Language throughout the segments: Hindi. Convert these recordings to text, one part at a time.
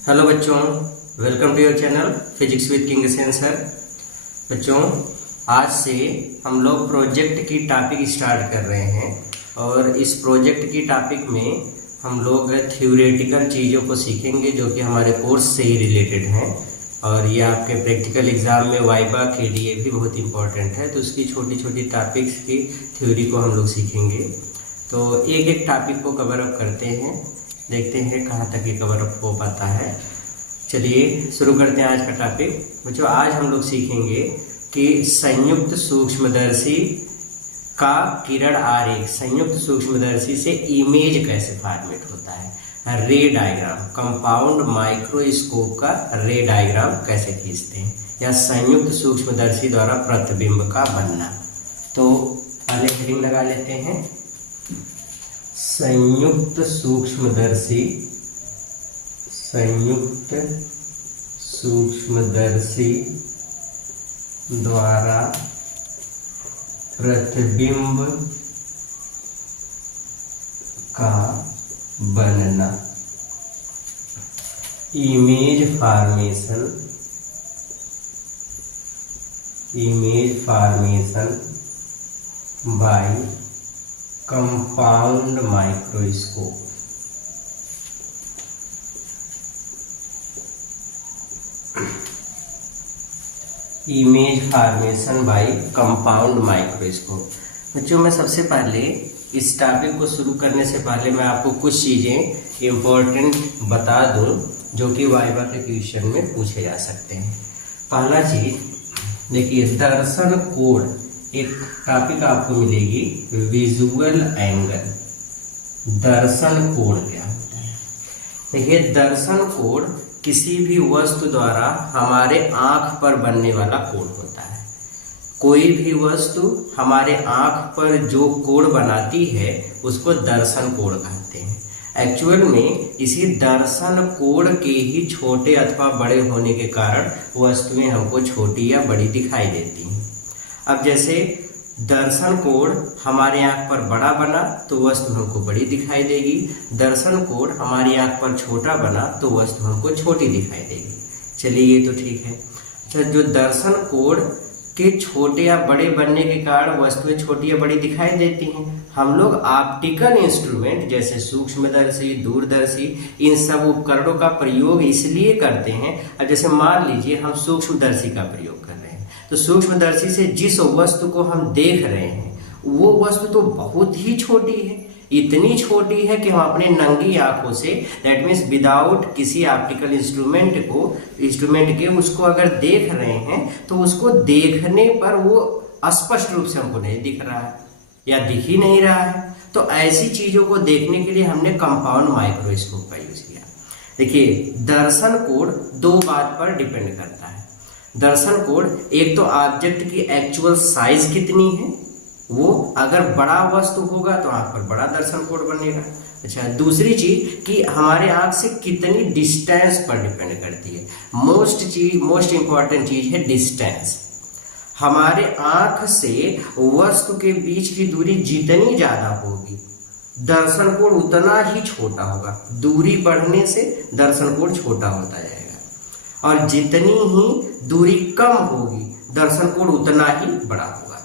हेलो बच्चों, welcome to your channel physics with king Sen sir. बच्चों, आज से हम लोग प्रोजेक्ट की टॉपिक स्टार्ट कर रहे हैं और इस प्रोजेक्ट की टॉपिक में हम लोग थ्योरेटिकल चीज़ों को सीखेंगे जो कि हमारे कोर्स से ही रिलेटेड हैं और ये आपके प्रैक्टिकल एग्जाम में वाइवा के लिए भी बहुत इंपॉर्टेंट है। तो उसकी छोटी छोटी टॉपिक्स की थ्योरी को हम लोग सीखेंगे। तो एक एक टॉपिक को कवर अप करते हैं, देखते हैं कहाँ तक ये कवर अप हो पाता है। चलिए शुरू करते हैं आज का टॉपिक। बच्चों, आज हम लोग सीखेंगे कि संयुक्त सूक्ष्मदर्शी का किरण आरेख, संयुक्त सूक्ष्मदर्शी से इमेज कैसे फॉर्मेट होता है, रे डायग्राम, कंपाउंड माइक्रोस्कोप का रे डायग्राम कैसे खींचते हैं, या संयुक्त सूक्ष्मदर्शी द्वारा प्रतिबिंब का बनना। तो पहले हेडिंग लगा लेते हैं, संयुक्त सूक्ष्मदर्शी, संयुक्त सूक्ष्मदर्शी द्वारा प्रतिबिंब का बनना, image formation, image formation by compound microscope. Image formation by compound microscope. बच्चों, मैं सबसे पहले इस टॉपिक को शुरू करने से पहले मैं आपको कुछ चीज़ें इम्पोर्टेंट बता दूं जो कि वाइवा के क्वेश्चन में पूछे जा सकते हैं। पहला चीज देखिए, दर्शन कोण, एक टॉपिक आपको मिलेगी विजुअल एंगल। दर्शन कोण क्या होता है? देखिए, दर्शन कोण किसी भी वस्तु द्वारा हमारे आंख पर बनने वाला कोण होता है। कोई भी वस्तु हमारे आंख पर जो कोण बनाती है उसको दर्शन कोण कहते हैं। एक्चुअल में इसी दर्शन कोण के ही छोटे अथवा बड़े होने के कारण वस्तुएं हमको छोटी या बड़ी दिखाई देती हैं। अब जैसे दर्शन कोण हमारे आंख पर बड़ा बना तो वस्तु हमको बड़ी दिखाई देगी, दर्शन कोण हमारी आंख पर छोटा बना तो वस्तु हमको छोटी दिखाई देगी। चलिए, ये तो ठीक है। अच्छा, जो दर्शन कोण के छोटे या बड़े बनने के कारण वस्तुएं छोटी या बड़ी दिखाई देती हैं, हम लोग ऑप्टिकल इंस्ट्रूमेंट जैसे सूक्ष्मदर्शी, दूरदर्शी, इन सब उपकरणों का प्रयोग इसलिए करते हैं। अब जैसे मान लीजिए हम सूक्ष्मदर्शी का प्रयोग कर रहे हैं, तो सूक्ष्मदर्शी से जिस वस्तु को हम देख रहे हैं वो वस्तु तो बहुत ही छोटी है, इतनी छोटी है कि हम अपने नंगी आंखों से, दैट मीन्स विदाउट किसी ऑप्टिकल इंस्ट्रूमेंट के उसको अगर देख रहे हैं तो उसको देखने पर वो स्पष्ट रूप से हमको नहीं दिख रहा है या दिख ही नहीं रहा है। तो ऐसी चीजों को देखने के लिए हमने कंपाउंड माइक्रोस्कोप का यूज किया। देखिए, दर्शन कोण दो बात पर डिपेंड करता है। दर्शन कोण एक तो ऑब्जेक्ट की एक्चुअल साइज कितनी है, वो अगर बड़ा वस्तु होगा तो आंख पर बड़ा दर्शन कोण बनेगा। अच्छा, दूसरी चीज कि हमारे आंख से कितनी डिस्टेंस पर डिपेंड करती है। मोस्ट इंपॉर्टेंट चीज है डिस्टेंस। हमारे आंख से वस्तु के बीच की दूरी जितनी ज्यादा होगी दर्शन कोण उतना ही छोटा होगा। दूरी बढ़ने से दर्शन कोण छोटा होता जाएगा और जितनी ही दूरी कम होगी दर्शन कोण उतना ही बड़ा होगा।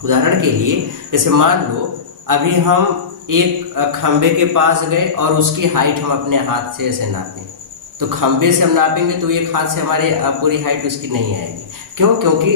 उदाहरण के लिए, जैसे मान लो अभी हम एक खंबे के पास गए और उसकी हाइट हम अपने हाथ से ऐसे नापें, तो खंबे से हम नापेंगे तो एक हाथ से हमारे पूरी हाइट उसकी नहीं आएगी। क्यों? क्योंकि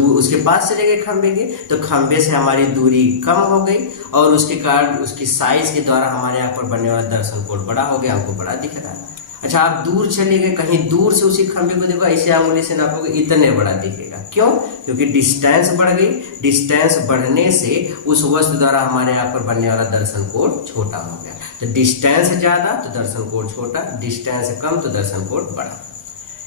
उसके पास चले गए खंबे के, तो खंबे से हमारी दूरी कम हो गई और उसके कारण उसकी साइज के द्वारा हमारे यहाँ पर बनने वाला दर्शन कोण बड़ा हो गया, हमको बड़ा दिख रहा है। अच्छा, आप दूर चले गए, कहीं दूर से उसी खंबे को देखो, ऐसे आंगुली से नापोगे इतने बड़ा दिखेगा। क्यों? क्योंकि डिस्टेंस बढ़ गई। डिस्टेंस बढ़ने से उस वस्तु द्वारा हमारे यहाँ पर बनने वाला दर्शन कोण छोटा हो गया। तो डिस्टेंस ज्यादा तो दर्शन कोण छोटा, डिस्टेंस कम तो दर्शन कोण बड़ा।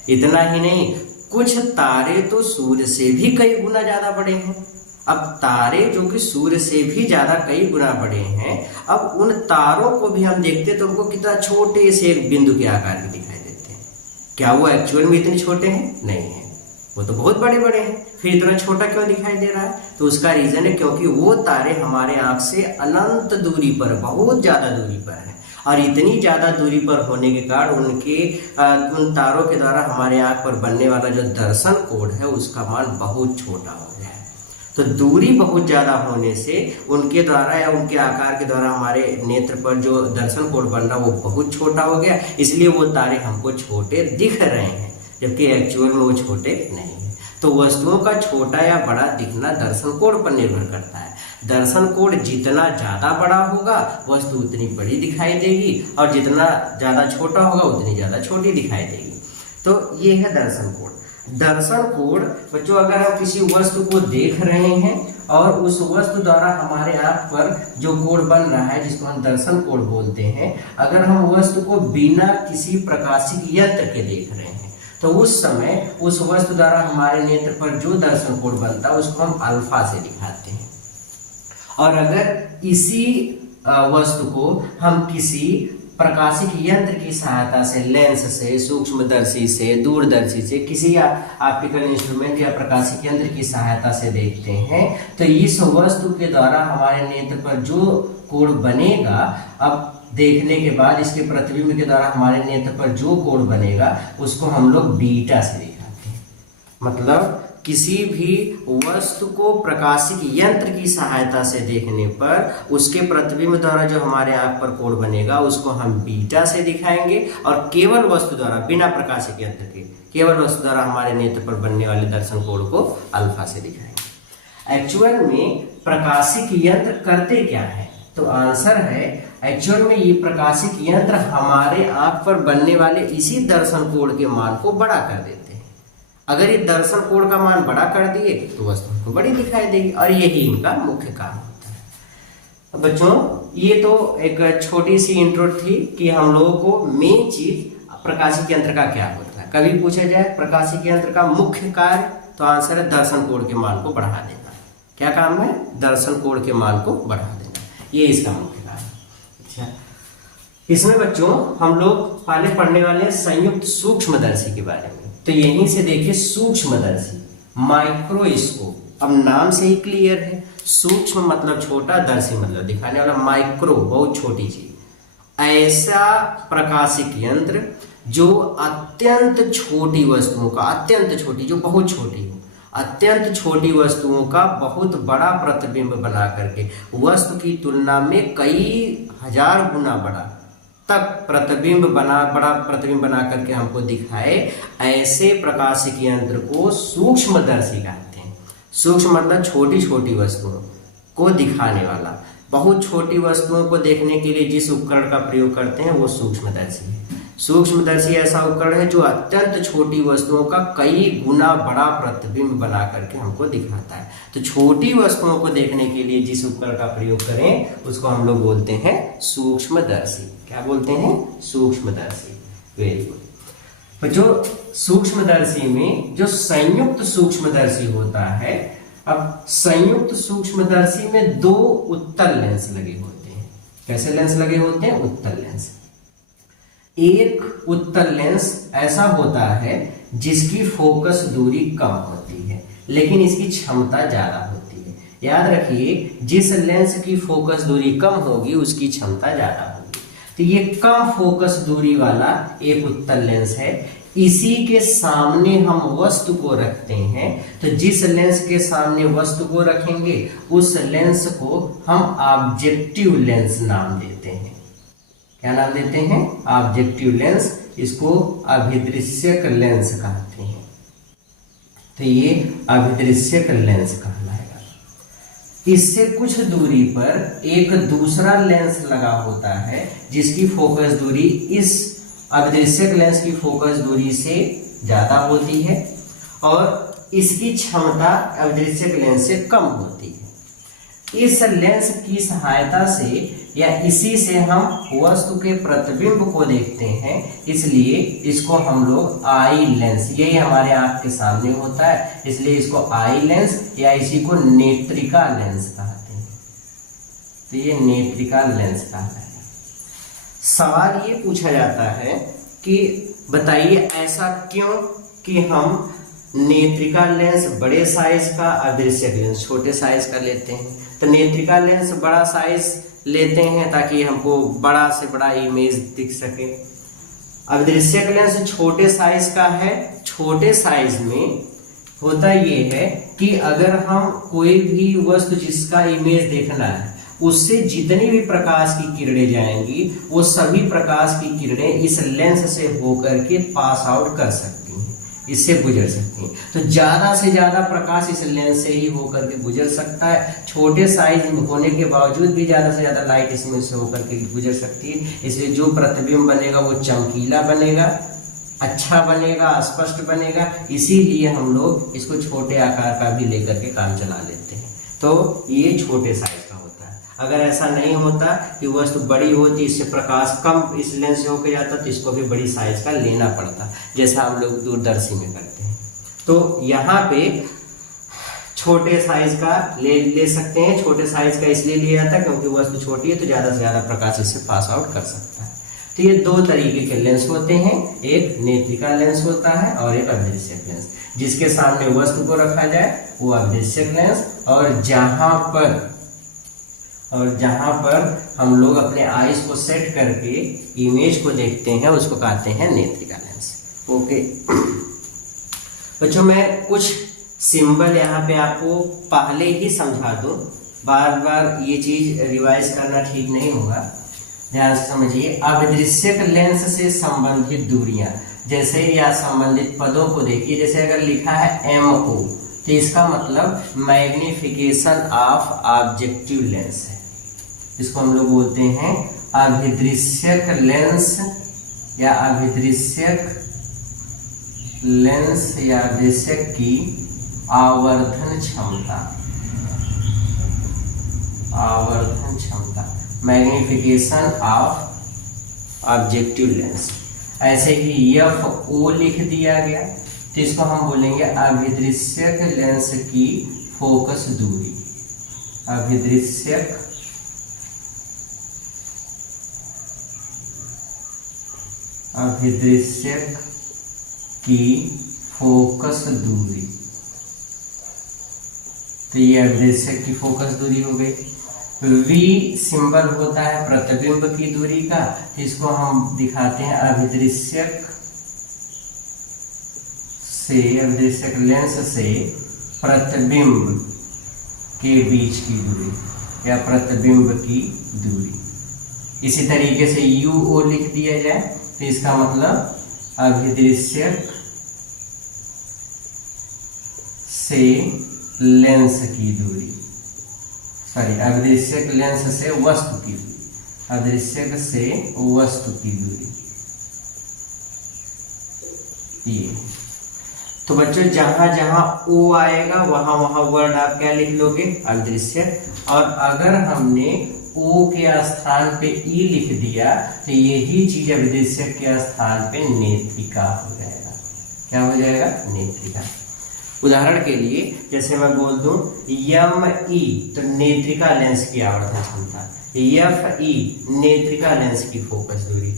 इतना ही नहीं, कुछ तारे तो सूर्य से भी कई गुना ज्यादा बड़े हैं। अब तारे जो कि सूर्य से भी ज्यादा कई गुना बड़े हैं, अब उन तारों को भी हम देखते तो उनको कितना छोटे से एक बिंदु के आकार के दिखाई देते हैं। क्या वो एक्चुअल में इतने छोटे हैं? नहीं है, वो तो बहुत बड़े बड़े हैं। फिर इतना छोटा क्यों दिखाई दे रहा है? तो उसका रीजन है क्योंकि वो तारे हमारे आंख से अनंत दूरी पर, बहुत ज्यादा दूरी पर है और इतनी ज़्यादा दूरी पर होने के कारण उन तारों के द्वारा हमारे आँख पर बनने वाला जो दर्शन कोण है उसका मान बहुत छोटा हो गया है। तो दूरी बहुत ज़्यादा होने से उनके द्वारा या उनके आकार के द्वारा हमारे नेत्र पर जो दर्शन कोण बन रहा वो बहुत छोटा हो गया, इसलिए वो तारे हमको छोटे दिख रहे हैं, जबकि एक्चुअल में वो छोटे नहीं है। तो वस्तुओं का छोटा या बड़ा दिखना दर्शन कोण पर निर्भर करता है। दर्शन कोण जितना ज़्यादा बड़ा होगा वस्तु उतनी बड़ी दिखाई देगी, और जितना ज़्यादा छोटा होगा उतनी ज़्यादा छोटी दिखाई देगी। तो ये है दर्शन कोण। दर्शन कोण बच्चों, अगर हम किसी वस्तु को देख रहे हैं और उस वस्तु द्वारा हमारे आँख पर जो कोण बन रहा है जिसको हम दर्शन कोण बोलते हैं, अगर हम वस्तु को बिना किसी प्रकाशिक यंत्र के देख रहे हैं तो उस समय उस वस्तु द्वारा हमारे नेत्र पर जो दर्शन कोण बनता है उसको हम अल्फा से दिखाते हैं। और अगर इसी वस्तु को हम किसी प्रकाशिक यंत्र की सहायता से, लेंस से, सूक्ष्मदर्शी से, दूरदर्शी से, किसी ऑप्टिकल इंस्ट्रूमेंट या प्रकाशिक यंत्र की सहायता से देखते हैं तो इस वस्तु के द्वारा हमारे नेत्र पर जो कोण बनेगा, अब देखने के बाद इसके प्रतिबिंब के द्वारा हमारे नेत्र पर जो कोण बनेगा उसको हम लोग बीटा से दिखाते हैं। मतलब किसी भी वस्तु को प्रकाशिक यंत्र की सहायता से देखने पर उसके प्रतिबिंब द्वारा जो हमारे आँख पर कोण बनेगा उसको हम बीटा से दिखाएंगे, और केवल वस्तु द्वारा, बिना प्रकाशिक यंत्र के, केवल वस्तु द्वारा हमारे नेत्र पर बनने वाले दर्शन कोण को अल्फा से दिखाएंगे। एक्चुअल में प्रकाशिक यंत्र करते क्या है? तो आंसर है, एक्चुअल में ये प्रकाशिक यंत्र हमारे आँख पर बनने वाले इसी दर्शन कोण के मान को बड़ा कर देते हैं। अगर ये दर्शन कोण का मान बड़ा कर दिए तो वस्तु हमको बड़ी दिखाई देगी, और यही इनका मुख्य काम होता है। बच्चों, ये तो एक छोटी सी इंट्रो थी कि हम लोगों को मेन चीज प्रकाशिक यंत्र का क्या होता है। कभी पूछा जाए प्रकाशिक यंत्र का मुख्य कार्य, तो आंसर है दर्शन कोण के मान को बढ़ा देना। क्या काम है? दर्शन कोण के मान को बढ़ा देना, ये इसका मुख्य काम है। अच्छा, इसमें बच्चों हम लोग पहले पढ़ने वाले हैं संयुक्त सूक्ष्मदर्शी के बारे में। तो यहीं से देखिए, सूक्ष्मदर्शी, माइक्रोस्कोप, अब नाम से ही क्लियर है, सूक्ष्म मतलब छोटा, दर्शी मतलब दिखाने वाला, माइक्रो बहुत छोटी चीज। ऐसा प्रकाशिक यंत्र जो अत्यंत छोटी वस्तुओं का, अत्यंत छोटी, जो बहुत छोटी हो, अत्यंत छोटी वस्तुओं का बहुत बड़ा प्रतिबिंब बना करके वस्तु की तुलना में कई हजार गुना बड़ा बड़ा प्रतिबिंब बना करके हमको दिखाए, ऐसे प्रकाशिक यंत्र को सूक्ष्मदर्शी कहते हैं। सूक्ष्म मतलब छोटी छोटी वस्तुओं को दिखाने वाला। बहुत छोटी वस्तुओं को देखने के लिए जिस उपकरण का प्रयोग करते हैं वो सूक्ष्मदर्शी है। सूक्ष्मदर्शी ऐसा उपकरण है जो अत्यंत छोटी वस्तुओं का कई गुना बड़ा प्रतिबिंब बना करके हमको दिखाता है। तो छोटी वस्तुओं को देखने के लिए जिस उपकरण का प्रयोग करें उसको हम लोग बोलते हैं सूक्ष्मदर्शी। क्या बोलते हैं? सूक्ष्मदर्शी। Very good. तो जो सूक्ष्मदर्शी में जो संयुक्त सूक्ष्मदर्शी होता है, अब संयुक्त सूक्ष्मदर्शी में दो उत्तल लेंस लगे होते हैं। कैसे लेंस लगे होते हैं? उत्तल लेंस। एक उत्तल लेंस ऐसा होता है जिसकी फोकस दूरी कम होती है लेकिन इसकी क्षमता ज्यादा होती है। याद रखिए, जिस लेंस की फोकस दूरी कम होगी उसकी क्षमता ज्यादा होगी। तो ये कम फोकस दूरी वाला एक उत्तल लेंस है। इसी के सामने हम वस्तु को रखते हैं, तो जिस लेंस के सामने वस्तु को रखेंगे उस लेंस को हम ऑब्जेक्टिव लेंस नाम देते हैं। क्या नाम देते हैं? Objective lens. इसको अभिदृश्यक लेंस कहते हैं। तो ये अभिदृश्यक लेंस कहलाएगा। इससे कुछ दूरी पर एक दूसरा लेंस लगा होता है जिसकी फोकस दूरी इस अभिदृश्यक लेंस की फोकस दूरी से ज्यादा होती है और इसकी क्षमता अभिदृश्यक लेंस से कम होती है। इस लेंस की सहायता से या इसी से हम वस्तु के प्रतिबिंब को देखते हैं, इसलिए इसको हम लोग आई लेंस, यही हमारे आंख के सामने होता है, इसलिए इसको आई लेंस या इसी को नेत्रिका लेंस कहते हैं। तो ये नेत्रिका लेंस कहता है। सवाल ये पूछा जाता है कि बताइए ऐसा क्यों कि हम नेत्रिका लेंस बड़े साइज का, अदृश्यक लेंस छोटे साइज का लेते हैं। तो नेत्रिका लेंस बड़ा साइज लेते हैं ताकि हमको बड़ा से बड़ा इमेज दिख सके। अदृश्यक लेंस छोटे साइज का है। छोटे साइज में होता ये है कि अगर हम कोई भी वस्तु जिसका इमेज देखना है उससे जितनी भी प्रकाश की किरणें जाएंगी वो सभी प्रकाश की किरणें इस लेंस से होकर के पास आउट कर सकती हैं, इससे गुजर सकती हैं। तो ज्यादा से ज्यादा प्रकाश इस लेंस से ही होकर के गुजर सकता है। छोटे साइज होने के बावजूद भी ज्यादा से ज्यादा लाइट इसमें से होकर के गुजर सकती है। इसलिए जो प्रतिबिंब बनेगा वो चमकीला बनेगा, अच्छा बनेगा, स्पष्ट बनेगा। इसीलिए हम लोग इसको छोटे आकार का भी लेकर के काम चला लेते हैं। तो ये छोटे साइज का होता है। अगर ऐसा नहीं होता कि वस्तु बड़ी होती, इससे प्रकाश कम इस लेंस से होकर जाता, तो इसको भी बड़ी साइज का लेना पड़ता, जैसा हम लोग दूरदर्शी में करते हैं। तो यहाँ पे छोटे साइज का ले सकते हैं। छोटे साइज का इसलिए लिया जाता है क्योंकि वस्तु छोटी है तो ज्यादा से ज्यादा प्रकाश इससे पास आउट कर सकता है। तो ये दो तरीके के लेंस होते हैं, एक नेत्रिका लेंस होता है और एक अदृश्यक लेंस। जिसके सामने वस्तु को रखा जाए वो अदृश्यक लेंस, और जहां पर हम लोग अपने आईज को सेट करके इमेज को देखते हैं उसको कहते हैं नेत्रिका लेंस। ओके बच्चों, मैं कुछ सिंबल यहाँ पे आपको पहले ही समझा दूं, बार बार ये चीज रिवाइज करना ठीक नहीं होगा। ध्यान से समझिए। अदृश्यक लेंस से संबंधित दूरियां जैसे या संबंधित पदों को देखिए। जैसे अगर लिखा है MO तो इसका मतलब मैग्निफिकेशन ऑफ ऑब्जेक्टिव लेंस है। इसको हम लोग बोलते हैं अभिदृश्यक लेंस या अभिदृश्यक लेंस या दृश्यक की आवर्धन क्षमता। आवर्धन क्षमता, मैग्निफिकेशन ऑफ ऑब्जेक्टिव लेंस। ऐसे ही FO लिख दिया गया तो इसको हम बोलेंगे अभिदृश्यक लेंस की फोकस दूरी। अभिदृश्यक की फोकस दूरी। तो ये अभिदृश्यक की फोकस दूरी हो गई। V सिंबल होता है प्रतिबिंब की दूरी का, तो इसको हम दिखाते हैं अभिदृश्यक लेंस से प्रतिबिंब के बीच की दूरी या प्रतिबिंब की दूरी। इसी तरीके से UO लिख दिया जाए तो इसका मतलब अभिदृश्यक से लेंस की दूरी, अभिदृश्यक लेंस से वस्तु की दूरी, अदृश्यक से वस्तु की दूरी। ये तो बच्चों जहां जहां O आएगा वहां वहां वर्ड आप क्या लिख लोगे? अदृश्यक। और अगर हमने O के स्थान पे E लिख दिया तो यही चीज अभिदृश्यक के स्थान पे नेत्रिका हो जाएगा। क्या हो जाएगा? नेत्रिका। उदाहरण के लिए जैसे मैं बोल दूं ME तो नेत्रिका लेंस की आवर्धन क्षमता, FE नेत्रिका लेंस की फोकस दूरी,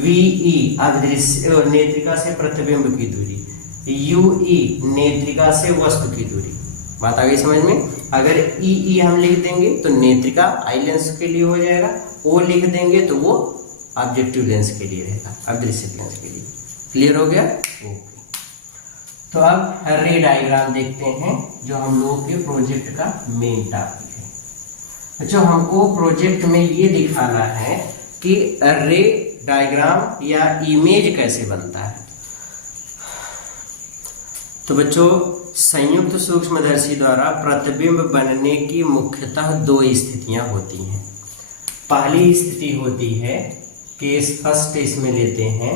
VE अदृश्य नेत्रिका से प्रतिबिंब की दूरी, UE नेत्रिका से वस्तु की दूरी। बात आ गई समझ में? अगर EE हम लिख देंगे तो नेत्रिका आई लेंस के लिए हो जाएगा, O लिख देंगे तो वो ऑब्जेक्टिव लेंस के लिए रहेगा, अदृश्य लेंस के लिए। क्लियर हो गया? ओके। तो अब रे डायग्राम देखते हैं जो हम लोगों के प्रोजेक्ट का मेन टॉपिक है। जो हमको प्रोजेक्ट में ये दिखाना है कि रे डायग्राम या इमेज कैसे बनता है। तो बच्चों संयुक्त सूक्ष्मदर्शी द्वारा प्रतिबिंब बनने की मुख्यतः दो स्थितियां होती हैं। पहली स्थिति होती है केस फर्स्ट इसमें लेते हैं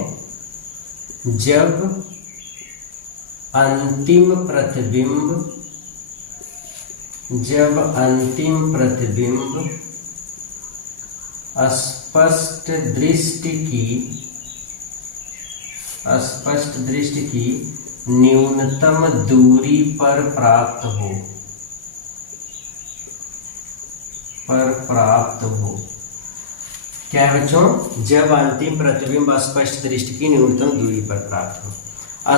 जब अंतिम प्रतिबिंब स्पष्ट दृष्टि की न्यूनतम दूरी पर प्राप्त हो। क्या है बच्चों? जब अंतिम प्रतिबिंब स्पष्ट दृष्टि की न्यूनतम दूरी पर प्राप्त हो।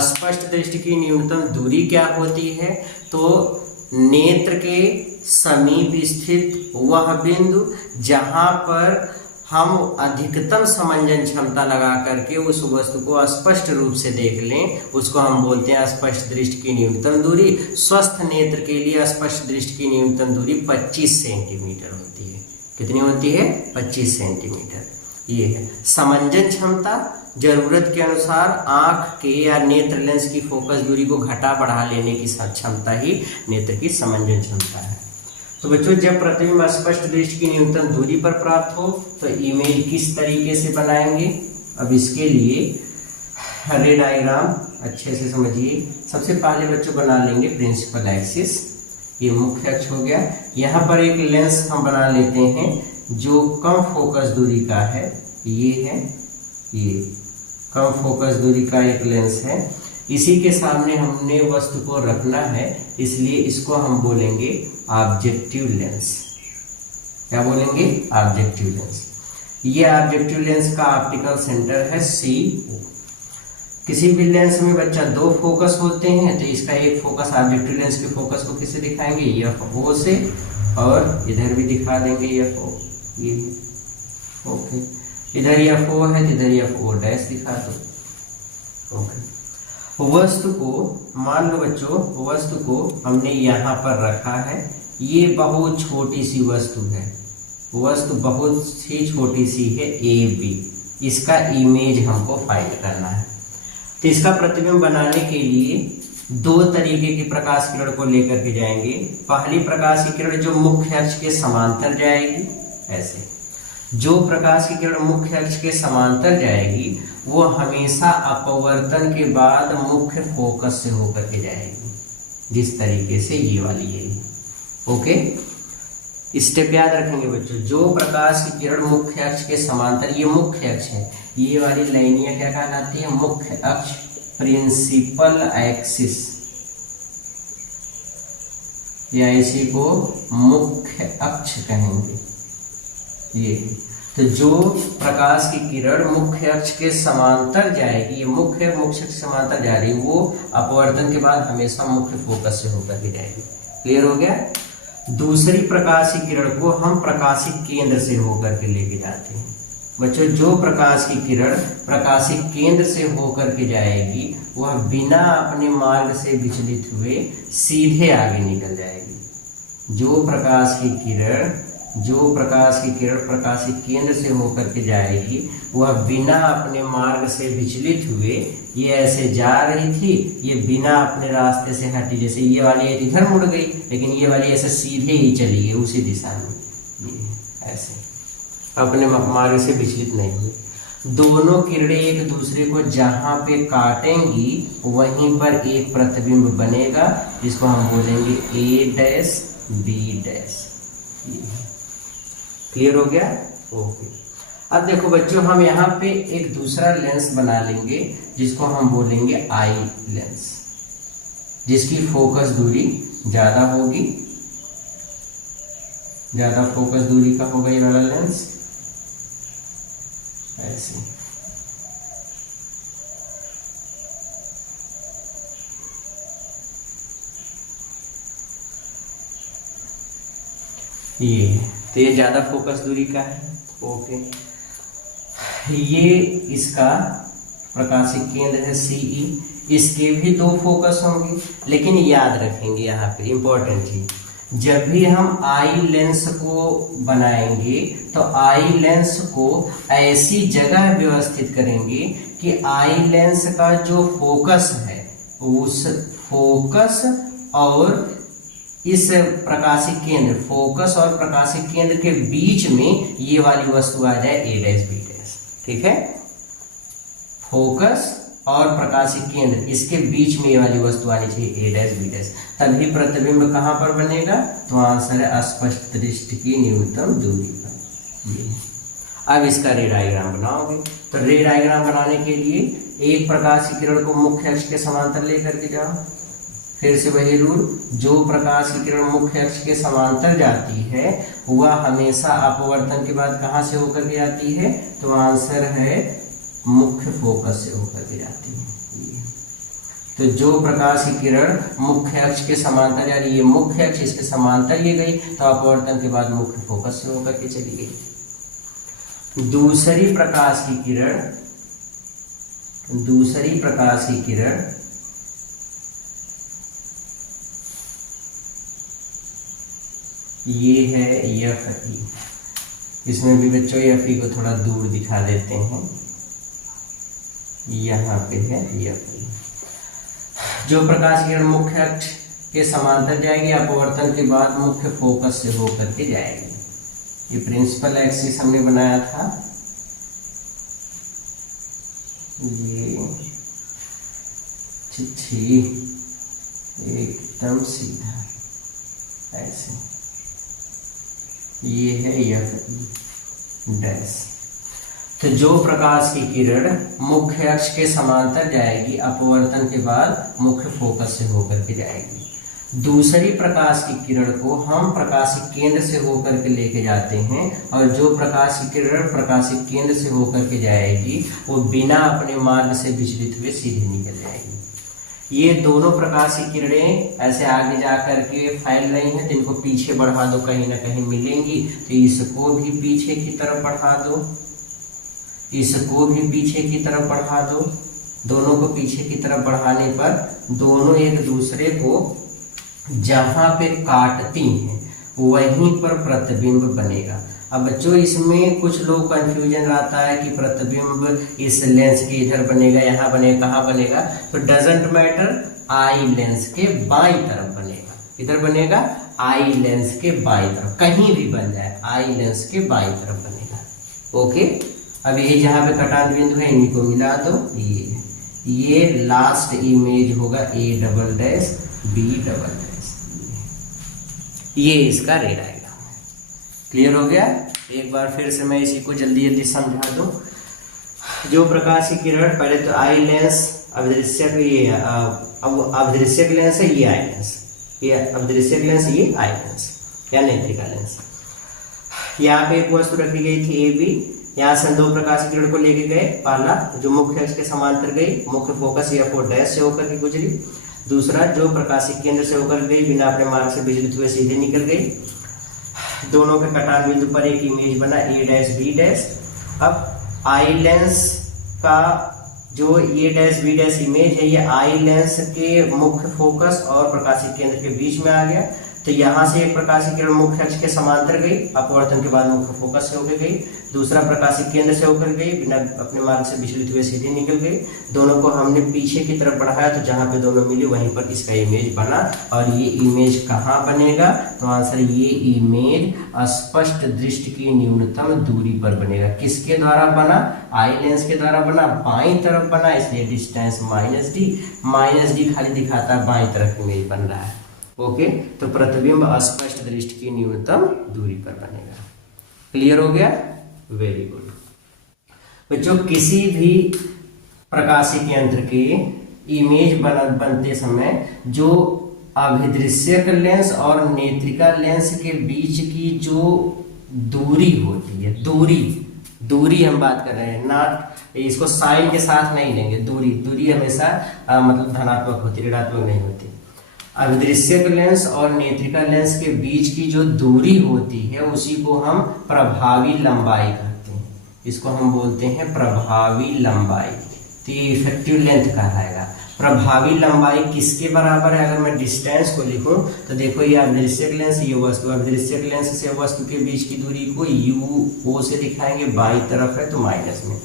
स्पष्ट दृष्टि की न्यूनतम दूरी क्या होती है? तो नेत्र के समीप स्थित वह बिंदु जहां पर हम अधिकतम समंजन क्षमता लगा करके उस वस्तु को स्पष्ट रूप से देख लें, उसको हम बोलते हैं स्पष्ट दृष्टि की न्यूनतम दूरी। स्वस्थ नेत्र के लिए स्पष्ट दृष्टि की न्यूनतम दूरी 25 सेंटीमीटर होती है। कितनी होती है? 25 सेंटीमीटर। ये है समंजन क्षमता। जरूरत के अनुसार आंख के या नेत्र लेंस की फोकस दूरी को घटा बढ़ा लेने की क्षमता ही नेत्र की समंजन क्षमता है। तो बच्चों, जब प्रतिबिंब स्पष्ट दृष्टि की न्यूनतम दूरी पर प्राप्त हो तो इमेज किस तरीके से बनाएंगे? अब इसके लिए रे डायग्राम अच्छे से समझिए। सबसे पहले बच्चों बना लेंगे प्रिंसिपल एक्सिस, ये मुख्य अक्ष हो गया। यहाँ पर एक लेंस हम बना लेते हैं जो कम फोकस दूरी का है, ये है, ये कम फोकस दूरी का एक लेंस है। इसी के सामने हमने वस्तु को रखना है, इसलिए इसको हम बोलेंगे ऑब्जेक्टिव लेंस। क्या बोलेंगे? Objective lens. ये ऑब्जेक्टिव लेंस का ऑप्टिकल सेंटर है CO। किसी भी लेंस में बच्चा दो फोकस होते हैं, तो इसका एक फोकस ऑब्जेक्टिव लेंस के फोकस को किससे दिखाएंगे? FO से, और इधर भी दिखा देंगे FO, ये ओके। इधर FO है तो इधर FO डैश दिखा दो, ओके। वस्तु को मान लो बच्चों, वस्तु को हमने यहाँ पर रखा है। ये बहुत छोटी सी वस्तु है, वस्तु बहुत ही छोटी सी है AB। इसका इमेज हमको फाइंड करना है। तो इसका प्रतिबिंब बनाने के लिए दो तरीके की प्रकाश किरण को लेकर के जाएंगे। पहली प्रकाश की किरण जो मुख्य अक्ष के समांतर जाएगी, ऐसे जो प्रकाश की किरण मुख्य अक्ष के समांतर जाएगी वो हमेशा अपवर्तन के बाद मुख्य फोकस से होकर के जाएगी, जिस तरीके से ये वाली है, ओके। स्टेप याद रखेंगे बच्चों। जो प्रकाश की किरण मुख्य अक्ष के समांतर, ये मुख्य अक्ष है, ये वाली लाइनियां क्या कहलाती है? मुख्य अक्ष, प्रिंसिपल एक्सिस, या इसी को मुख्य अक्ष कहेंगे। ये तो जो प्रकाश की किरण मुख्य अक्ष के समांतर जाएगी, ये मुख्य अक्ष के समांतर जा रही, वो अपवर्तन के बाद हमेशा मुख्य फोकस से होकर के जाएगी। क्लियर हो गया? दूसरी प्रकाश की किरण को हम प्रकाशिक केंद्र से होकर के लेके जाते हैं। बच्चों, जो प्रकाश की किरण प्रकाशिक केंद्र से होकर के जाएगी वह बिना अपने मार्ग से विचलित हुए सीधे आगे निकल जाएगी। जो प्रकाश की किरण प्रकाशिक केंद्र से होकर के जाएगी वह बिना अपने मार्ग से विचलित हुए, ये ऐसे जा रही थी, ये बिना अपने रास्ते से हटी, जैसे ये वाली इधर मुड़ गई, लेकिन ये वाली ऐसे सीधे ही चली गई उसी दिशा में, ये ऐसे अपने मार्ग से विचलित नहीं हुई। दोनों किरणें एक दूसरे को जहां पे काटेंगी वहीं पर एक प्रतिबिंब बनेगा, जिसको हम बोलेंगे A dash B dash. Clear हो गया? ओके। अब देखो बच्चों, हम यहाँ पे एक दूसरा लेंस बना लेंगे जिसको हम बोलेंगे I लेंस, जिसकी फोकस दूरी ज्यादा होगी, ज्यादा फोकस दूरी का होगा ये वाला लेंस, ऐसे। ये तो ये ज्यादा फोकस दूरी का है, ओके। ये इसका प्रकाशिक केंद्र है CE, इसके भी दो फोकस होंगे, लेकिन याद रखेंगे यहाँ पे इम्पोर्टेंट चीज, जब भी हम आई लेंस को बनाएंगे तो आई लेंस को ऐसी जगह व्यवस्थित करेंगे कि आई लेंस का जो फोकस है उस फोकस और इस प्रकाशिक केंद्र, फोकस और प्रकाशिक केंद्र के बीच में ये वाली वस्तु आ जाए A डैश B डैश, ठीक है। फोकस और प्रकाशिक केंद्र, इसके बीच में ये वाली वस्तु आनी चाहिए A डैश B डैश, तभी प्रतिबिंब कहाँ पर बनेगा? तो आंसर है स्पष्ट दृष्टि की न्यूनतम दूरी पर। अब इसका रे डायग्राम बनाओगे, तो रे डायग्राम बनाने के लिए एक प्रकाश की किरण को मुख्य अक्ष के समांतर लेकर के जाओ। फिर से वही रूल, जो प्रकाश की किरण मुख्य अक्ष के समांतर जाती है वह हमेशा अपवर्तन के बाद कहाँ से होकर के जाती है? तो आंसर है मुख्य फोकस से होकर के जाती है। तो जो प्रकाश की किरण मुख्य अक्ष के समांतर, यानी ये मुख्य अक्ष इसके समांतर ये गई तो अपवर्तन के बाद मुख्य फोकस से होकर के चली गई। दूसरी प्रकाश की किरण ये है Fe। इसमें भी बच्चों Fe को थोड़ा दूर दिखा देते हैं, यहाँ पे है Fe। जो प्रकाश किरण मुख्य अक्ष के समांतर जाएगी अपवर्तन के बाद मुख्य फोकस से होकर के जाएगी। ये प्रिंसिपल एक्सिस हमने बनाया था, ये चिट्ठी एकदम सीधा ऐसे, ये है Fe डैश। तो जो प्रकाश की किरण मुख्य अक्ष के समांतर जाएगी अपवर्तन के बाद मुख्य फोकस से होकर के जाएगी। दूसरी प्रकाश की किरण को हम प्रकाशिक केंद्र से होकर के लेके जाते हैं और जो प्रकाश की किरण प्रकाशिक केंद्र से होकर के जाएगी वो बिना अपने मार्ग से विचलित हुए सीधे निकल जाएगी। ये दोनों प्रकाश की किरणें ऐसे आगे जा करके फैल रही हैं, तो इनको पीछे बढ़ा दो, कहीं ना कहीं मिलेंगी, तो इसको भी पीछे की तरफ बढ़ा दो, इसको भी पीछे की तरफ बढ़ा दो। दोनों को पीछे की तरफ बढ़ाने पर दोनों एक दूसरे को जहां पे काटती हैं वहीं पर प्रतिबिंब बनेगा। अब बच्चों इसमें कुछ लोग कंफ्यूजन रहता है कि प्रतिबिंब इस लेंस के इधर बनेगा, यहाँ बनेगा, कहाँ बनेगा, तो डजंट मैटर, आई लेंस के बाईं तरफ बनेगा। इधर बनेगा आई लेंस के बाईं तरफ, कहीं भी बन जाए आई लेंस के बाईं तरफ बनेगा। ओके, अब ये जहाँ पे कटान बिंदु है इन्हीं को मिला दो, ये लास्ट इमेज होगा A double dash B double dash, ये इसका रे डायग्राम है। क्लियर हो गया? एक बार फिर से मैं इसी को जल्दी जल्दी समझा दूं। जो प्रकाश की किरण, पहले तो आई लेंस अभिदृश्यक, ये अब अभिदृश्यक लेंस है, ये आई लेंस, ये अभिदृश्यक लेंस, ये आई लेंस या नेत्रिका लेंस। यहाँ पे एक वस्तु रखी गई थी AB, यहाँ से दो प्रकाश की किरण को लेके गए, पहला जो मुख्य अक्ष के समांतर गई, मुख्य फोकस F4 डैश से होकर के गुजरी। दूसरा जो प्रकाशिक केंद्र से होकर गई, बिना अपने मार्ग से विचलित हुए सीधे निकल गई। दोनों के कटान बिंदु पर एक इमेज बना A डैश B डैश। अब आई लेंस का जो A dash B dash image है, ये आई लेंस के मुख्य फोकस और प्रकाशिक केंद्र के बीच में आ गया। तो यहाँ से एक प्रकाशिक किरण मुख्य अक्ष के समांतर गई, अपवर्तन के बाद मुख्य फोकस से होकर गई। दूसरा प्रकाशिक केंद्र से होकर गई, बिना अपने मार्ग से विचलित हुए सीधे निकल गई। दोनों को हमने पीछे की तरफ बढ़ाया, तो जहाँ पे दोनों मिले वहीं पर इसका इमेज बना। और ये इमेज कहाँ बनेगा, तो आंसर ये इमेज स्पष्ट दृष्टि की न्यूनतम दूरी पर बनेगा। किसके द्वारा बना? आई लेंस के द्वारा बना, बाईं तरफ बना, इसलिए डिस्टेंस -d खाली दिखाता है बाईं तरफ इमेज बन रहा है। ओके, तो प्रतिबिंब स्पष्ट दृष्टि की न्यूनतम दूरी पर बनेगा। क्लियर हो गया? वेरी गुड बच्चों। किसी भी प्रकाशिक यंत्र के इमेज बनते समय जो अभिदृश्यक लेंस और नेत्रिका लेंस के बीच की जो दूरी होती है, दूरी हम बात कर रहे हैं, ना इसको साइन के साथ नहीं लेंगे। दूरी हमेशा मतलब धनात्मक होती है, ऋणात्मक नहीं होती। अभिदृश्यक लेंस और नेत्रिका लेंस के बीच की जो दूरी होती है उसी को हम प्रभावी लंबाई कहते हैं। इसको हम बोलते हैं प्रभावी लंबाई। तो ये इफेक्टिव लेंथ कहलाएगा। प्रभावी लंबाई किसके बराबर है? अगर मैं डिस्टेंस को लिखूं तो देखो, ये अभिदृश्यक लेंस, ये वस्तु, अभिदृश्यक लेंस से वस्तु के बीच की दूरी को UO से दिखाएंगे, बाईं तरफ है तो माइनस में।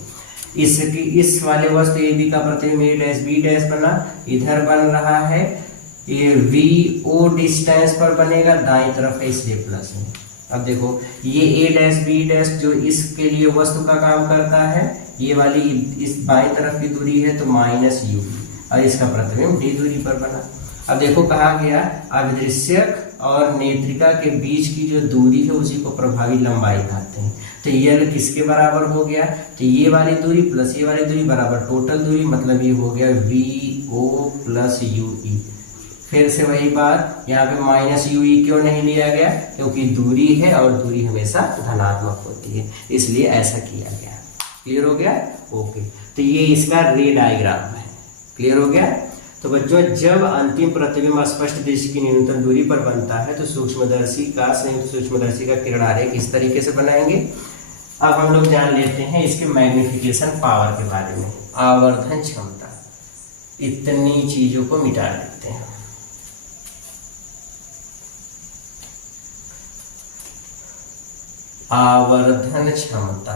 इस वाले वस्तु AB का प्रतिबिंब A डैश B डैश बना, इधर बन रहा है, ये VO डिस्टेंस पर बनेगा, दाईं तरफ है इसलिए प्लस है। अब देखो ये A डैश B डैश जो इसके लिए वस्तु का काम करता है, ये वाली इस बाईं तरफ की दूरी है तो -UB, और इसका प्रतिबिंब D दूरी पर बना। अब देखो कहा गया अभिदृश्यक और नेत्रिका के बीच की जो दूरी है उसी को प्रभावी लंबाई कहते हैं। तो ये किसके बराबर हो गया? तो ये वाली दूरी प्लस ये वाली दूरी बराबर टोटल दूरी, मतलब ये हो गया VO प्लस UE। फिर से वही बात, यहाँ पे -UE क्यों नहीं लिया गया? क्योंकि दूरी है और दूरी हमेशा धनात्मक होती है, इसलिए ऐसा किया गया। क्लियर हो गया? ओके, तो ये इसका रे डायग्राम है। क्लियर हो गया? तो बच्चों जब अंतिम प्रतिबिंब स्पष्ट दृष्टि की न्यूनतम दूरी पर बनता है तो सूक्ष्मदर्शी का संयुक्त सूक्ष्मदर्शी का किरण आरेख इस तरीके से बनाएंगे। अब हम लोग जान लेते हैं इसके मैग्निफिकेशन पावर के बारे में। आवर्धन क्षमता, इतनी चीजों को मिटा देते हैं। आवर्धन क्षमता,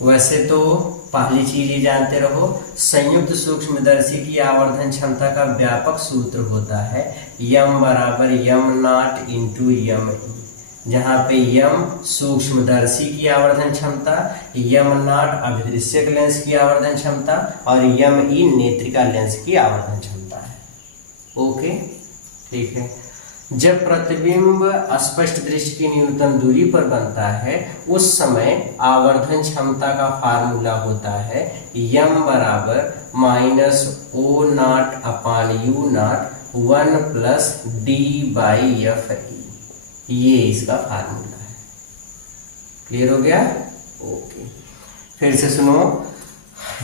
वैसे तो पहली चीज ये जानते रहो, संयुक्त सूक्ष्मदर्शी की आवर्धन क्षमता का व्यापक सूत्र होता है यम बराबर यम नॉट इंटू यम, जहां पे यम सूक्ष्मदर्शी की आवर्धन क्षमता, यम नॉट अभिदृश्यक लेंस की आवर्धन क्षमता और यम ई नेत्रिका लेंस की आवर्धन क्षमता है। ओके, ठीक है। जब प्रतिबिंब अस्पष्ट दृष्टि की न्यूनतम दूरी पर बनता है उस समय आवर्धन क्षमता का फार्मूला होता है यम बराबर minus O naught upon U naught 1 plus D by F E, ये इसका फार्मूला है। क्लियर हो गया? ओके, फिर से सुनो।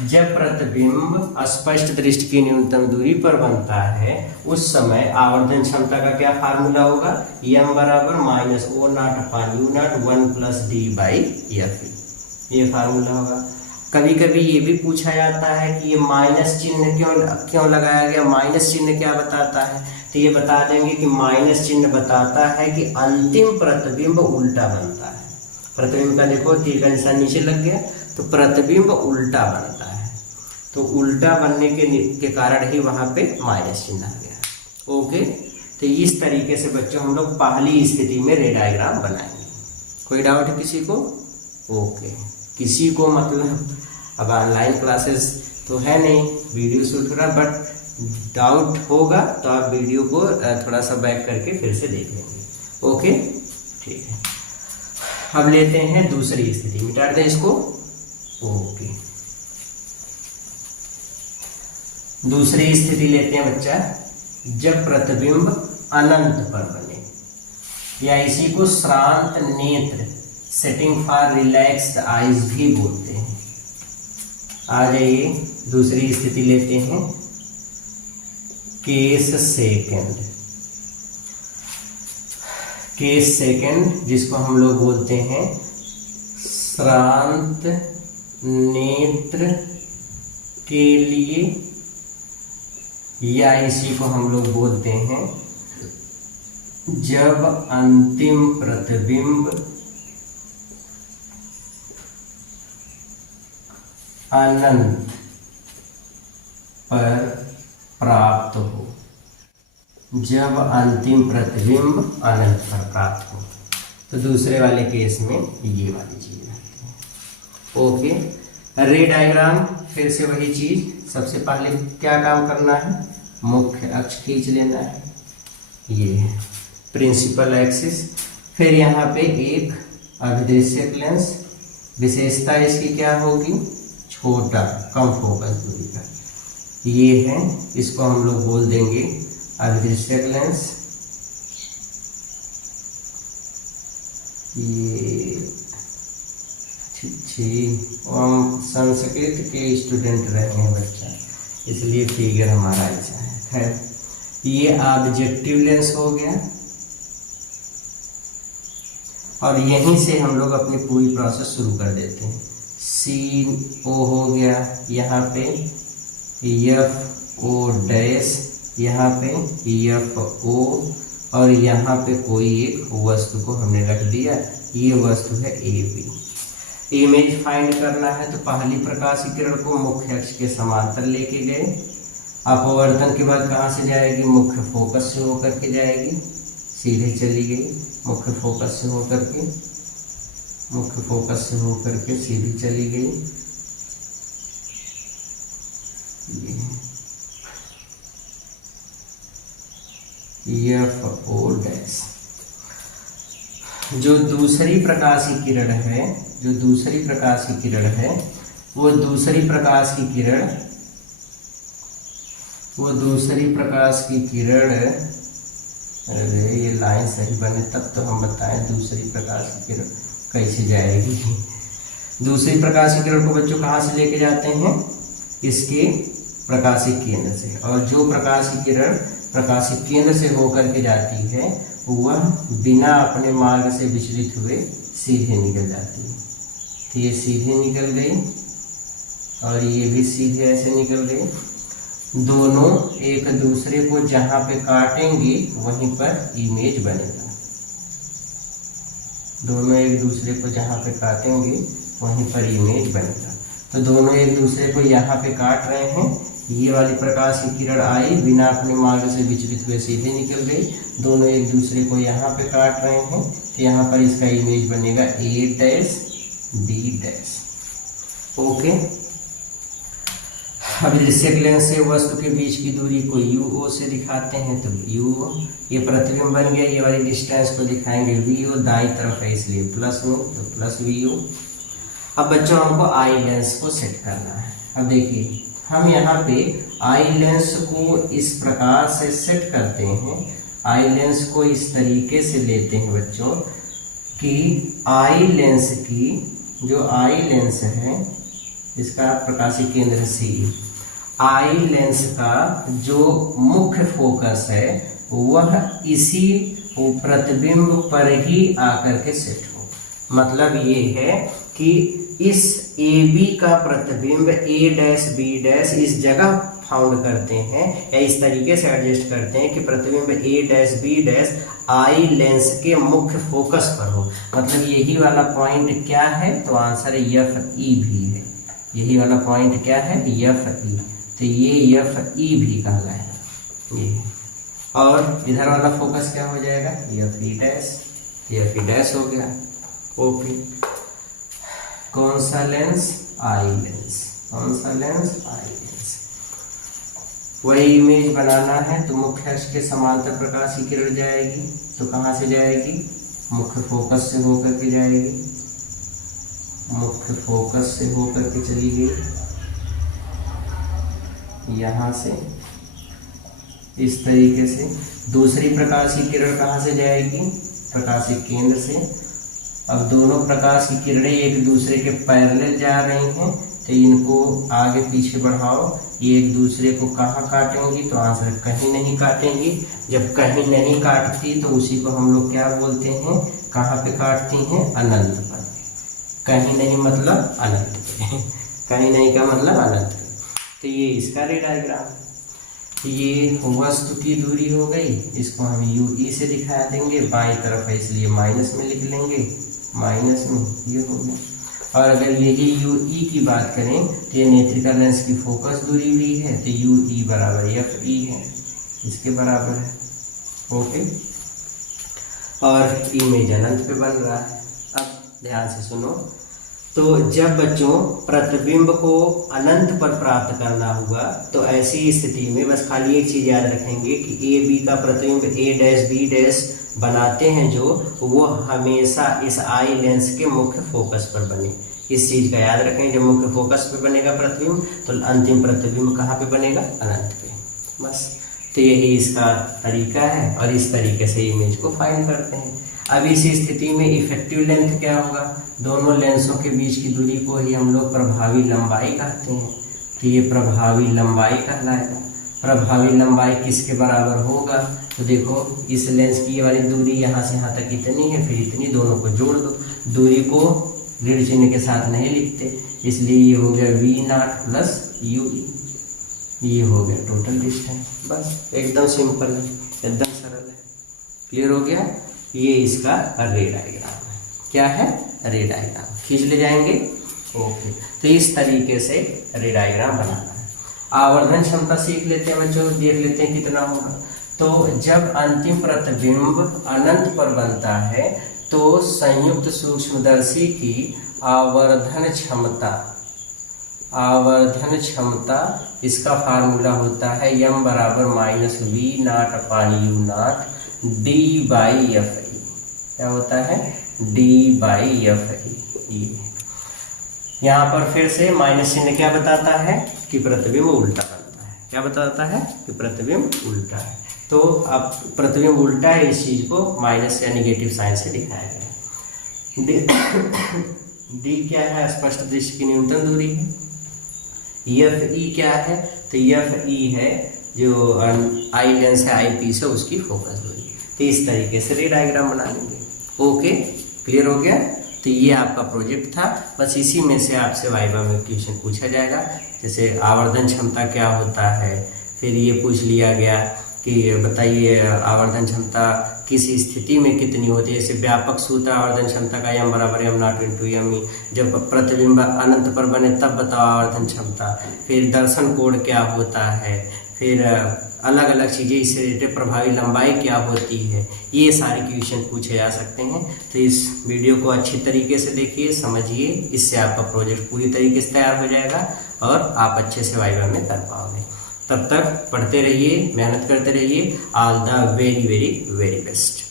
जब प्रतिबिंब स्पष्ट दृष्टि की न्यूनतम दूरी पर बनता है उस समय आवर्धन क्षमता का क्या फार्मूला होगा, यम बराबर minus O naught upon U naught 1 plus D by F E, ये फार्मूला होगा। कभी कभी ये भी पूछा जाता है कि ये माइनस चिन्ह क्यों लगाया गया, माइनस चिन्ह क्या बताता है, तो ये बता देंगे कि माइनस चिन्ह बताता है कि अंतिम प्रतिबिंब उल्टा बनता है। प्रतिबिंब का देखो तीर का निशान नीचे लग गया, तो प्रतिबिंब उल्टा बनता है, तो उल्टा बनने के कारण ही वहां पे माइनस चिन्ह आ गया। ओके, तो इस तरीके से बच्चों हम लोग पहली स्थिति में रे डायग्राम बनाएंगे। कोई डाउट है किसी को? ओके, किसी को मतलब अब ऑनलाइन क्लासेस तो है नहीं, वीडियो शूट हो रहा, बट डाउट होगा तो आप वीडियो को थोड़ा सा बैक करके फिर से देख लेंगे। ओके, ठीक है। अब लेते हैं दूसरी स्थिति, मिटा दें इसको। ओके, दूसरी स्थिति लेते हैं बच्चा, जब प्रतिबिंब अनंत पर बने, या इसी को श्रांत नेत्र, सेटिंग फॉर रिलैक्स्ड आईज भी बोलते हैं। आ जाइए दूसरी स्थिति लेते हैं, केस सेकंड। केस सेकंड जिसको हम लोग बोलते हैं श्रांत नेत्र के लिए, या इसी को हम लोग बोलते हैं जब अंतिम प्रतिबिंब अनंत पर प्राप्त हो, जब अंतिम प्रतिबिंब अनंत पर प्राप्त हो, तो दूसरे वाले केस में ये वाली चीज रहती है। ओके, रे डायग्राम फिर से वही चीज, सबसे पहले क्या काम करना है, मुख्य अक्ष खींच लेना है, ये है प्रिंसिपल एक्सिस। फिर यहाँ पे एक अभिदृश्यक लेंस, विशेषता इसकी क्या होगी, छोटा, कम फोकस दूरी का, ये है, इसको हम लोग बोल देंगे अभिदृश्यक लेंस। ये हम संस्कृत के स्टूडेंट रहे हैं बच्चा, इसलिए फिगर हमारा ऐसा है। खैर, ये ऑब्जेक्टिव लेंस हो गया, और यहीं से हम लोग अपनी पूरी प्रोसेस शुरू कर देते हैं। सी ओ हो गया, यहाँ पे एफ ओ डैश, यहाँ पे एफ ओ, और यहाँ पे कोई एक वस्तु को हमने रख दिया, ये वस्तु है ए बी। इमेज फाइंड करना है तो पहली प्रकाश किरण को मुख्य अक्ष के समांतर लेके गए, अपवर्तन के बाद कहाँ से जाएगी, मुख्य फोकस से होकर के जाएगी, सीधे चली गई, मुख्य फोकस से होकर के, मुख्य फोकस से होकर के सीधी चली गई, ये एफ ओ डैश। जो दूसरी प्रकाश की किरण है, जो दूसरी प्रकाश की किरण है, वो दूसरी प्रकाश की किरण, वो दूसरी प्रकाश की किरण, अरे ये लाइन सही बने तब तो हम बताएं दूसरी प्रकाश की किरण कैसे जाएगी। दूसरी प्रकाशिक किरण को बच्चों कहाँ से लेके जाते हैं, इसके प्रकाशिक केंद्र से, और जो प्रकाशिक किरण प्रकाशिक केंद्र से होकर के जाती है वह बिना अपने मार्ग से विचलित हुए सीधे निकल जाती है। तो ये सीधे निकल गई और ये भी सीधे ऐसे निकल गई। दोनों एक दूसरे को जहां पे काटेंगे वहीं पर इमेज बनेगा। दोनों एक दूसरे को जहां पे काटेंगे वहीं पर इमेज बनेगा। तो दोनों एक दूसरे को यहाँ पे काट रहे हैं, ये वाली प्रकाश की किरण आई, बिना अपने मार्ग से विचलित हुए सीधे निकल गई। दोनों एक दूसरे को यहाँ पे काट रहे हैं, तो यहाँ पर इसका इमेज बनेगा A dash B dash. Okay, अब दृश्यक लेंस से वस्तु के बीच की दूरी को UO से दिखाते हैं, तो UO ये प्रतिबिंब बन गया। ये वाली डिस्टेंस को दिखाएंगे VO, दाईं तरफ है इसलिए प्लस में, तो प्लस VO। अब बच्चों हमको आई लेंस को सेट करना है। अब देखिए हम यहाँ पे आई लेंस को इस प्रकार से सेट करते हैं, आई लेंस को इस तरीके से लेते हैं बच्चों कि आई लेंस की जो आई लेंस है इसका प्रकाशिक केंद्र C, आई लेंस का जो मुख्य फोकस है वह इसी प्रतिबिंब पर ही आकर के सेट हो। मतलब ये है कि इस AB का प्रतिबिंब A डैश B डैश इस जगह फाउंड करते हैं, या इस तरीके से एडजस्ट करते हैं कि प्रतिबिंब A dash B dash eye lens के मुख्य फोकस पर हो। मतलब यही वाला पॉइंट क्या है, तो आंसर FE भी है। यही वाला पॉइंट क्या है, FE। तो ये FE भी कहलाएगा ये। और इधर वाला फोकस क्या हो जाएगा, FE डैश, FE डैश हो गया। ओके, कौन सा लेंस, आई लेंस। कौन सा लेंस, आई लेंस। वही इमेज बनाना है तो मुख्य अक्ष के समांतर प्रकाश की किरण जाएगी, तो कहाँ से जाएगी, मुख्य फोकस से होकर के जाएगी, मुख्य फोकस से होकर के चली गई यहाँ से इस तरीके से। दूसरी प्रकाश की किरण कहाँ से जाएगी, प्रकाशिक केंद्र से। अब दोनों प्रकाश की किरणें एक दूसरे के पैरेलल जा रही हैं, तो इनको आगे पीछे बढ़ाओ। ये एक दूसरे को कहाँ काटेंगी, तो आंसर कहीं नहीं काटेंगी। जब कहीं नहीं काटती तो उसी को हम लोग क्या बोलते हैं, कहाँ पे काटती हैं, अनंत पर। कहीं नहीं मतलब अनंत पे, कहीं नहीं का मतलब अनंत पे। तो ये इसका रे डायग्राम। ये वस्तु की दूरी हो गई, इसको हम UE से दिखा देंगे, बाईं तरफ है इसलिए माइनस में लिख लेंगे, माइनस में ये हो गया। और अगर यही UE की बात करें तो ये नेत्रिका लेंस की फोकस दूरी भी है, तो UE बराबर FE है, इसके बराबर है। ओके, और इमेज अनंत पे बन रहा है। अब ध्यान से सुनो, तो जब बच्चों प्रतिबिंब को अनंत पर प्राप्त करना हुआ तो ऐसी स्थिति में बस खाली एक चीज याद रखेंगे कि AB का प्रतिबिंब A डैश B डैश बनाते हैं जो, वो हमेशा इस आई लेंस के मुख्य फोकस पर बने। इस चीज का याद रखें, जब मुख्य फोकस पे बनेगा प्रतिबिंब तो अंतिम प्रतिबिंब कहाँ पे बनेगा, अनंत पे। बस, तो यही इसका तरीका है और इस तरीके से इमेज को फाइंड करते हैं। अब इस स्थिति में इफेक्टिव लेंथ क्या होगा, दोनों लेंसों के बीच की दूरी को ही हम लोग प्रभावी लंबाई कहते हैं, तो ये प्रभावी लंबाई कहलाएगा। प्रभावी लंबाई किसके बराबर होगा, तो देखो इस लेंस की ये वाली दूरी यहाँ से यहाँ तक इतनी है, फिर इतनी, दोनों को जोड़ दो। दूरी को ऋण चिन्ह के साथ नहीं लिखते, इसलिए ये हो गया V0 प्लस UE, ये हो गया टोटल डिस्टेंस। बस एकदम सिंपल है, एकदम सरल है। क्लियर हो गया। ये इसका रे डायग्राम है। क्या है, रे डायग्राम। खींच ले जाएंगे। ओके, तो इस तरीके से रे डायग्राम बनाना है। आवर्धन क्षमता सीख लेते हैं बच्चों, देख लेते हैं कितना होगा। तो जब अंतिम प्रतिबिंब अनंत पर बनता है तो संयुक्त सूक्ष्मदर्शी की आवर्धन क्षमता इसका फार्मूला होता है m बराबर माइनस V0 अपान U0 D/FE। क्या होता है, D/FE। यहाँ पर फिर से माइनस चिन्ह क्या बताता है कि प्रतिबिंब उल्टा बनता है। क्या बताता है कि प्रतिबिंब उल्टा है। तो अब प्रतिबिंब उल्टा है, इस चीज को माइनस या निगेटिव साइन से दिखाया गया। डी क्या है, स्पष्ट दृष्टि की न्यूनतम दूरी है। एफ ई क्या है, तो एफ ई है जो आई लेंस है आई पीस है उसकी फोकस दूरी। तो इस तरीके से रे डायग्राम बना लेंगे। ओके, क्लियर हो गया। तो ये आपका प्रोजेक्ट था, बस इसी में से आपसे वाइवा में क्वेश्चन पूछा जाएगा। जैसे आवर्धन क्षमता क्या होता है, फिर ये पूछ लिया गया कि बताइए आवर्धन क्षमता किस स्थिति में कितनी होती है। जैसे व्यापक सूत्र आवर्धन क्षमता का m बराबर m0 इंटू एम ई, जब प्रतिबिंब अनंत पर बने तब बताओ आवर्धन क्षमता। फिर दर्शन कोण क्या होता है, फिर अलग अलग चीज़ें इससे रिलेटेड, प्रभावी लंबाई क्या होती है, ये सारे क्वेश्चन पूछे जा सकते हैं। तो इस वीडियो को अच्छी तरीके से देखिए, समझिए, इससे आपका प्रोजेक्ट पूरी तरीके से तैयार हो जाएगा और आप अच्छे से वाइवा में कर पाओगे। तब तक पढ़ते रहिए, मेहनत करते रहिए। All the very very very best.